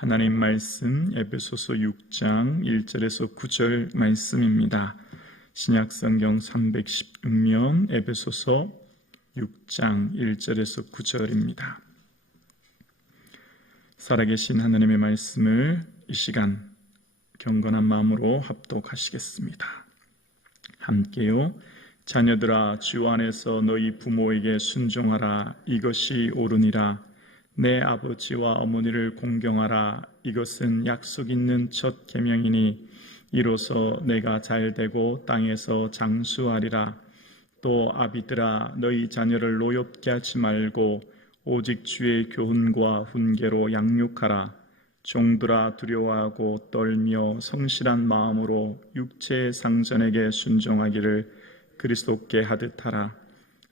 하나님 말씀 에베소서 6장 1절에서 9절 말씀입니다. 신약성경 316면 에베소서 6장 1절에서 9절입니다. 살아계신 하나님의 말씀을 이 시간 경건한 마음으로 합독하시겠습니다. 함께요. 자녀들아, 주 안에서 너희 부모에게 순종하라. 이것이 옳으니라. 내 아버지와 어머니를 공경하라. 이것은 약속 있는 첫 계명이니 이로써 내가 잘되고 땅에서 장수하리라. 또 아비들아, 너희 자녀를 노엽게 하지 말고 오직 주의 교훈과 훈계로 양육하라. 종들아, 두려워하고 떨며 성실한 마음으로 육체의 상전에게 순종하기를 그리스도께 하듯 하라.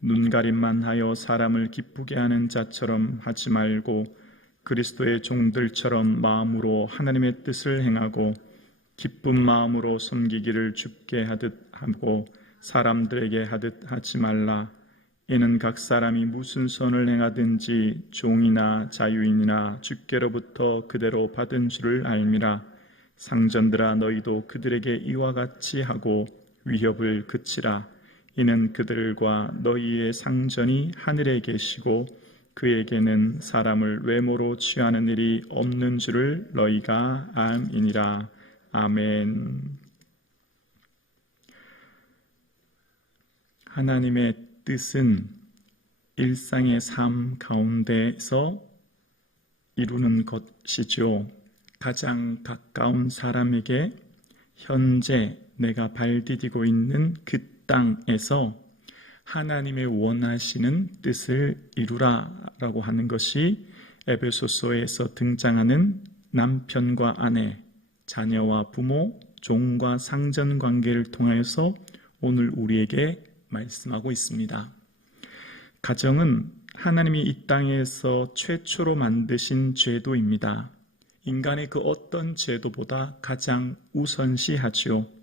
눈가림만 하여 사람을 기쁘게 하는 자처럼 하지 말고 그리스도의 종들처럼 마음으로 하나님의 뜻을 행하고 기쁜 마음으로 섬기기를 주께 하듯 하고 사람들에게 하듯 하지 말라. 이는 각 사람이 무슨 선을 행하든지 종이나 자유인이나 주께로부터 그대로 받은 줄을 알미라. 상전들아, 너희도 그들에게 이와 같이 하고 위협을 그치라. 이는 그들과 너희의 상전이 하늘에 계시고 그에게는 사람을 외모로 취하는 일이 없는 줄을 너희가 암이니라. 아멘. 하나님의 뜻은 일상의 삶 가운데서 이루는 것이죠. 가장 가까운 사람에게 현재 내가 발디디고 있는 그 땅에서 하나님의 원하시는 뜻을 이루라라고 하는 것이 에베소서에서 등장하는 남편과 아내, 자녀와 부모, 종과 상전 관계를 통해서 오늘 우리에게 말씀하고 있습니다. 가정은 하나님이 이 땅에서 최초로 만드신 제도입니다. 인간의 그 어떤 제도보다 가장 우선시하지요.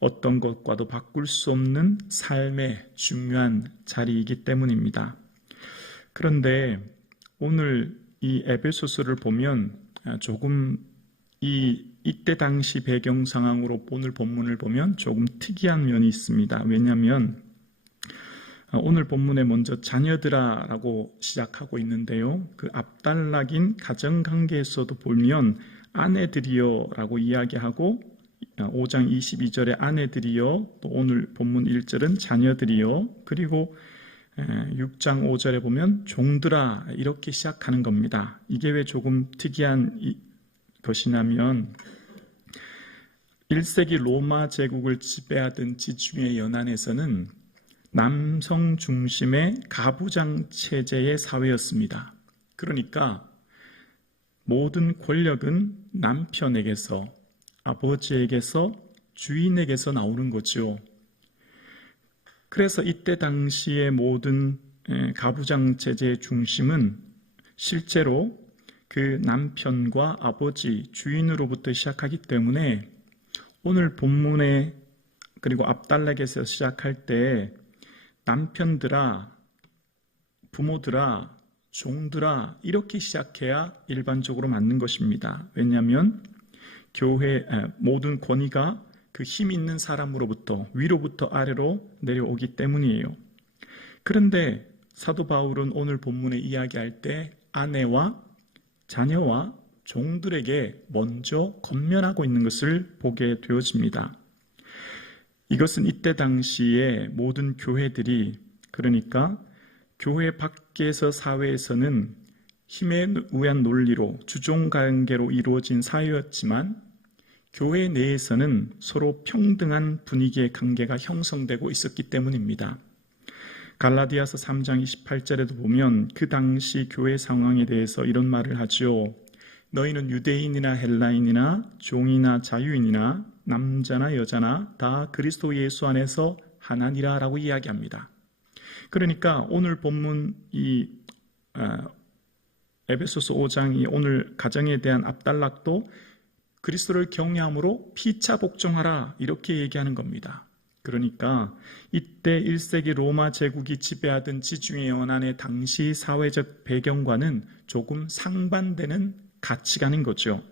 어떤 것과도 바꿀 수 없는 삶의 중요한 자리이기 때문입니다. 그런데 오늘 이 에베소서를 보면 조금 이때 당시 배경 상황으로 오늘 본문을 보면 조금 특이한 면이 있습니다. 왜냐하면 오늘 본문에 먼저 자녀들아 라고 시작하고 있는데요. 그 앞단락인 가정관계에서도 보면 아내들이여 라고 이야기하고 5장 22절에 아내들이여, 또 오늘 본문 1절은 자녀들이여, 그리고 6장 5절에 보면 종들아 이렇게 시작하는 겁니다. 이게 왜 조금 특이한 것이냐면 1세기 로마 제국을 지배하던 지중해 연안에서는 남성 중심의 가부장 체제의 사회였습니다. 그러니까 모든 권력은 남편에게서, 아버지에게서, 주인에게서 나오는 거죠. 그래서 이때 당시의 모든 가부장 체제의 중심은 실제로 그 남편과 아버지, 주인으로부터 시작하기 때문에 오늘 본문에 그리고 앞단락에서 시작할 때 남편들아, 부모들아, 종들아 이렇게 시작해야 일반적으로 맞는 것입니다. 왜냐하면 교회 모든 권위가 그 힘 있는 사람으로부터, 위로부터 아래로 내려오기 때문이에요. 그런데 사도 바울은 오늘 본문에 이야기할 때 아내와 자녀와 종들에게 먼저 권면하고 있는 것을 보게 되어집니다. 이것은 이때 당시에 모든 교회들이, 그러니까 교회 밖에서 사회에서는 힘에 의한 논리로 주종관계로 이루어진 사회였지만 교회 내에서는 서로 평등한 분위기의 관계가 형성되고 있었기 때문입니다. 갈라디아서 3장 28절에도 보면 그 당시 교회 상황에 대해서 이런 말을 하죠. 너희는 유대인이나 헬라인이나 종이나 자유인이나 남자나 여자나 다 그리스도 예수 안에서 하나니라 라고 이야기합니다. 그러니까 오늘 본문 이 에베소서 5장이 오늘 가정에 대한 앞단락도 그리스도를 경외함으로 피차 복종하라 이렇게 얘기하는 겁니다. 그러니까 이때 1세기 로마 제국이 지배하던 지중해 연안의 당시 사회적 배경과는 조금 상반되는 가치관인 거죠.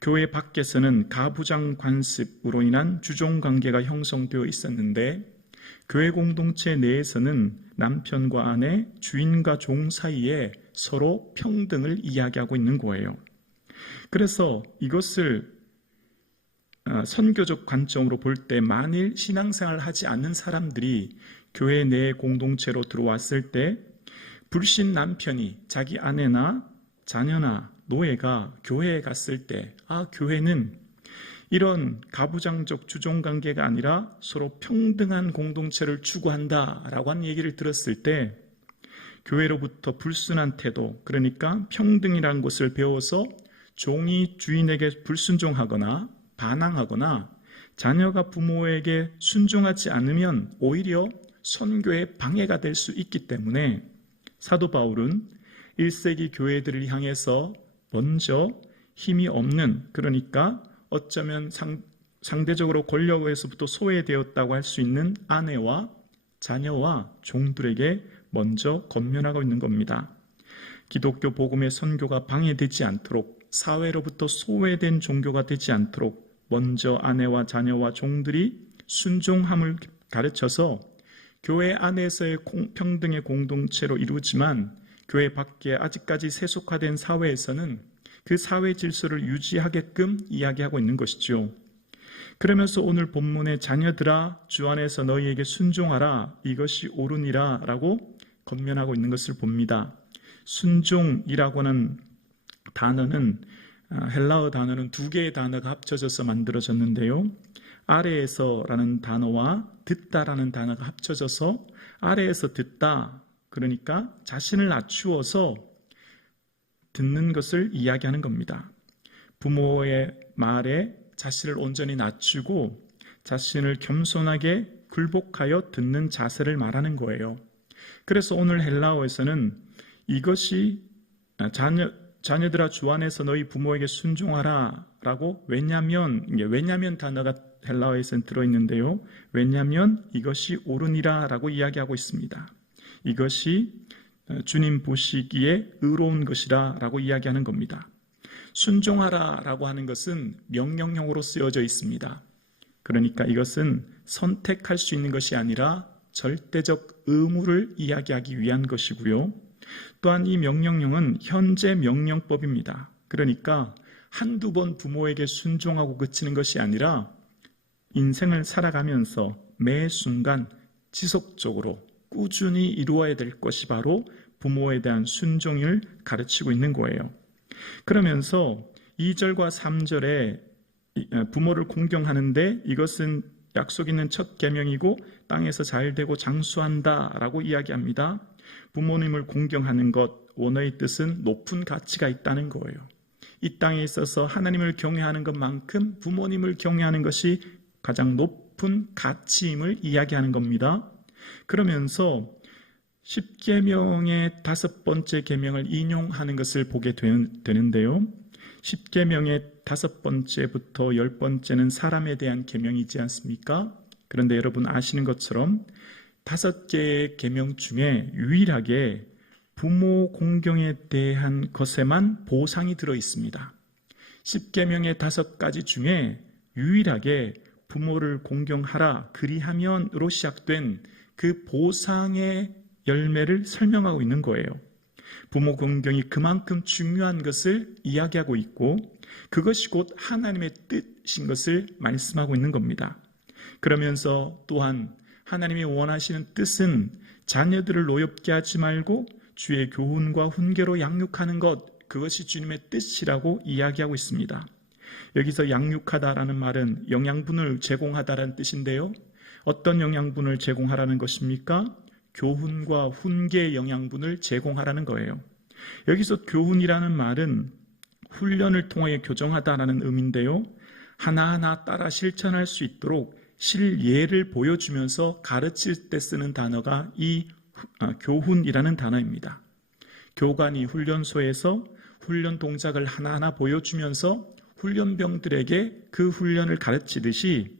교회 밖에서는 가부장 관습으로 인한 주종 관계가 형성되어 있었는데 교회 공동체 내에서는 남편과 아내, 주인과 종 사이에 서로 평등을 이야기하고 있는 거예요. 그래서 이것을 선교적 관점으로 볼 때 만일 신앙생활을 하지 않는 사람들이 교회 내 공동체로 들어왔을 때 불신 남편이 자기 아내나 자녀나 노예가 교회에 갔을 때 교회는 이런 가부장적 주종관계가 아니라 서로 평등한 공동체를 추구한다라고 하는 얘기를 들었을 때 교회로부터 불순한 태도, 그러니까 평등이라는 것을 배워서 종이 주인에게 불순종하거나 반항하거나 자녀가 부모에게 순종하지 않으면 오히려 선교에 방해가 될 수 있기 때문에 사도 바울은 1세기 교회들을 향해서 먼저 힘이 없는, 그러니까 어쩌면 상대적으로 권력에서부터 소외되었다고 할 수 있는 아내와 자녀와 종들에게 먼저 권면하고 있는 겁니다. 기독교 복음의 선교가 방해되지 않도록, 사회로부터 소외된 종교가 되지 않도록 먼저 아내와 자녀와 종들이 순종함을 가르쳐서 교회 안에서의 평등의 공동체로 이루지만 교회 밖에 아직까지 세속화된 사회에서는 그 사회 질서를 유지하게끔 이야기하고 있는 것이죠. 그러면서 오늘 본문의 자녀들아 주 안에서 너희에게 순종하라 이것이 옳으니라 라고 권면하고 있는 것을 봅니다. 순종이라고 하는 단어는 헬라어 단어는 두 개의 단어가 합쳐져서 만들어졌는데요. 아래에서라는 단어와 듣다라는 단어가 합쳐져서 아래에서 듣다, 그러니까 자신을 낮추어서 듣는 것을 이야기하는 겁니다. 부모의 말에 자신을 온전히 낮추고 자신을 겸손하게 굴복하여 듣는 자세를 말하는 거예요. 그래서 오늘 헬라어에서는 이것이 자녀들아 주 안에서 너희 부모에게 순종하라 라고 왜냐면 단어가 헬라어에서는 들어있는데요. 왜냐면 이것이 옳으니라 라고 이야기하고 있습니다. 이것이 주님 보시기에 의로운 것이라 라고 이야기하는 겁니다. 순종하라 라고 하는 것은 명령형으로 쓰여져 있습니다. 그러니까 이것은 선택할 수 있는 것이 아니라 절대적 의무를 이야기하기 위한 것이고요. 또한 이 명령형은 현재 명령법입니다. 그러니까 한두 번 부모에게 순종하고 그치는 것이 아니라 인생을 살아가면서 매 순간 지속적으로 꾸준히 이루어야 될 것이 바로 부모에 대한 순종을 가르치고 있는 거예요. 그러면서 2절과 3절에 부모를 공경하는데 이것은 약속 있는 첫 계명이고 땅에서 잘되고 장수한다라고 이야기합니다. 부모님을 공경하는 것, 원어의 뜻은 높은 가치가 있다는 거예요. 이 땅에 있어서 하나님을 경외하는 것만큼 부모님을 경외하는 것이 가장 높은 가치임을 이야기하는 겁니다. 그러면서 10계명의 5번째 계명을 인용하는 것을 보게 되는데요. 10계명의 5번째부터 10번째는 사람에 대한 계명이지 않습니까? 그런데 여러분 아시는 것처럼 5개의 계명 중에 유일하게 부모 공경에 대한 것에만 보상이 들어 있습니다. 10계명의 5가지 중에 유일하게 부모를 공경하라 그리하면으로 시작된 그 보상의 열매를 설명하고 있는 거예요. 부모 공경이 그만큼 중요한 것을 이야기하고 있고 그것이 곧 하나님의 뜻인 것을 말씀하고 있는 겁니다. 그러면서 또한 하나님이 원하시는 뜻은 자녀들을 노엽게 하지 말고 주의 교훈과 훈계로 양육하는 것, 그것이 주님의 뜻이라고 이야기하고 있습니다. 여기서 양육하다라는 말은 영양분을 제공하다라는 뜻인데요. 어떤 영양분을 제공하라는 것입니까? 교훈과 훈계의 영양분을 제공하라는 거예요. 여기서 교훈이라는 말은 훈련을 통해 교정하다라는 의미인데요. 하나하나 따라 실천할 수 있도록 실예를 보여주면서 가르칠 때 쓰는 단어가 이 교훈이라는 단어입니다. 교관이 훈련소에서 훈련 동작을 하나하나 보여주면서 훈련병들에게 그 훈련을 가르치듯이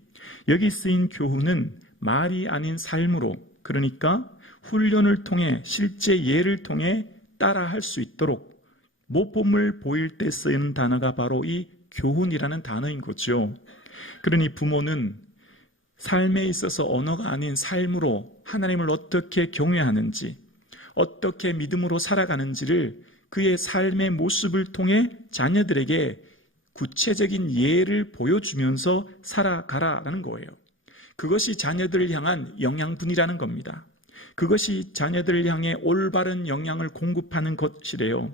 여기 쓰인 교훈은 말이 아닌 삶으로, 그러니까 훈련을 통해 실제 예를 통해 따라할 수 있도록 모범을 보일 때 쓰이는 단어가 바로 이 교훈이라는 단어인 거죠. 그러니 부모는 삶에 있어서 언어가 아닌 삶으로 하나님을 어떻게 경외하는지, 어떻게 믿음으로 살아가는지를 그의 삶의 모습을 통해 자녀들에게 구체적인 예를 보여주면서 살아가라라는 거예요. 그것이 자녀들을 향한 영양분이라는 겁니다. 그것이 자녀들을 향해 올바른 영양을 공급하는 것이래요.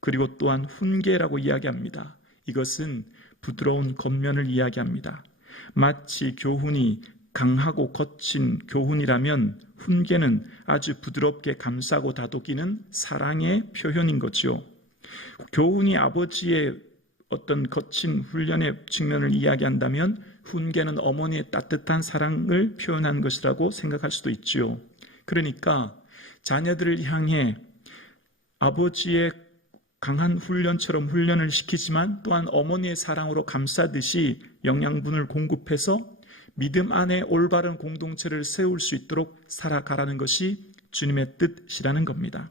그리고 또한 훈계라고 이야기합니다. 이것은 부드러운 겉면을 이야기합니다. 마치 교훈이 강하고 거친 교훈이라면 훈계는 아주 부드럽게 감싸고 다독이는 사랑의 표현인 거죠. 교훈이 아버지의 어떤 거친 훈련의 측면을 이야기한다면 훈계는 어머니의 따뜻한 사랑을 표현한 것이라고 생각할 수도 있죠. 그러니까 자녀들을 향해 아버지의 강한 훈련처럼 훈련을 시키지만 또한 어머니의 사랑으로 감싸듯이 영양분을 공급해서 믿음 안에 올바른 공동체를 세울 수 있도록 살아가라는 것이 주님의 뜻이라는 겁니다.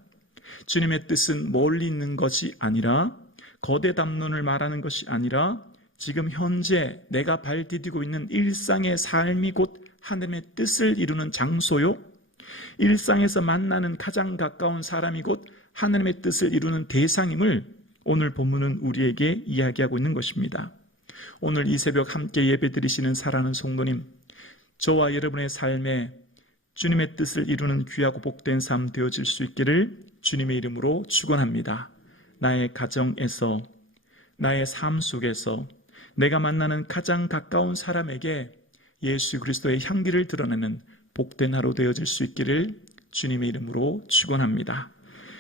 주님의 뜻은 멀리 있는 것이 아니라 거대 담론을 말하는 것이 아니라 지금 현재 내가 발 디디고 있는 일상의 삶이 곧 하나님의 뜻을 이루는 장소요, 일상에서 만나는 가장 가까운 사람이 곧 하나님의 뜻을 이루는 대상임을 오늘 본문은 우리에게 이야기하고 있는 것입니다. 오늘 이 새벽 함께 예배드리시는 사랑하는 성도님, 저와 여러분의 삶에 주님의 뜻을 이루는 귀하고 복된 삶 되어질 수 있기를 주님의 이름으로 축원합니다. 나의 가정에서, 나의 삶 속에서 내가 만나는 가장 가까운 사람에게 예수 그리스도의 향기를 드러내는 복된 하루 되어질 수 있기를 주님의 이름으로 축원합니다.